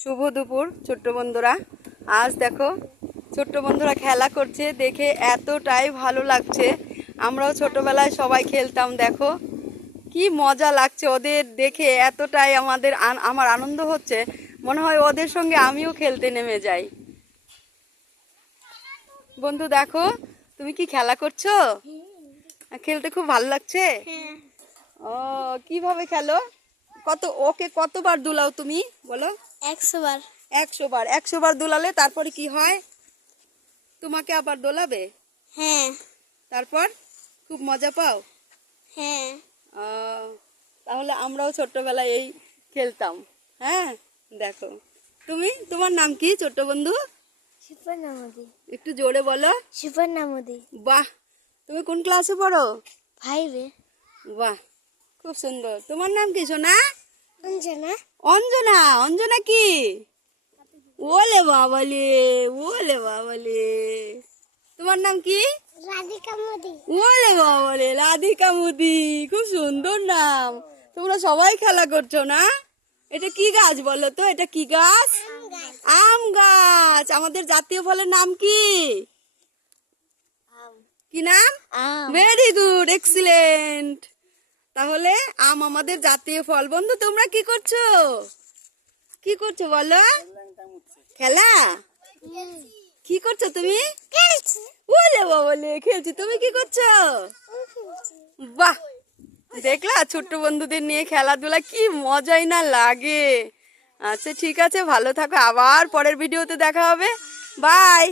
শুভ দুপুর ছোট্ট বন্ধুরা। আজ দেখো ছোট্ট বন্ধুরা খেলা করছে, দেখে এতটাই ভালো লাগছে। আমরাও ছোটবেলায় সবাই খেলতাম, দেখো কি মজা লাগছে ওদের দেখে, এতটাই আমার আনন্দ হচ্ছে, মনে হয় ওদের সঙ্গে আমিও খেলতে নেমে যাই। বন্ধু দেখো, তুমি কি খেলা করছো? খেলতে খুব ভালো লাগছে। ও, কিভাবে খেলো? ওকে কতবার দুলাও তুমি বলো? 100 বার। 100 বার। 100 বার দুলালে তারপরে কি হয়? তোমাকে আবার দোলাবে? হ্যাঁ। তারপর খুব মজা পাও? হ্যাঁ। তাহলে আমরাও ছোট্টবেলায় এই খেলতাম। হ্যাঁ, দেখো তোমার নাম কি ছোট্ট বন্ধু? সুপর্ণা মোদি। একটু জোরে বলো। সুপর্ণা মোদি। বাহ, তুমি কোন ক্লাসে পড়ো? 5 এ। বাহ, খুব সুন্দর। তোমার নাম কি সোনা? অঞ্জনা। অঞ্জনা। অঞ্জনা কি? ওলে বাবালে, ওলে বাবালে। তোমার নাম কি? রাধিকা মোদি। ওলে বাবালে, রাধিকা মুদি। খুব সুন্দর নাম। তোমরা সবাই খেলা করছো না? এটা কি গাছ বলো তো? এটা কি গাছ? আম গাছ। আমাদের জাতীয় ফলের নাম কি? কি নাম? Very good, excellent. তাহলে আম আমাদের জাতীয় ফল। বন্ধু তোমরা কি করছো? কি করছো বলো? খেলা? কি করছো তুমি? ওলে বাবালে, খেলছি। তুমি কি করছো? বাহ, দেখলা ছোট্ট বন্ধুদের নিয়ে খেলাধুলা কি মজাই না লাগে। আচ্ছা ঠিক আছে, ভালো থাকো, আবার পরের ভিডিওতে দেখা হবে। বাই।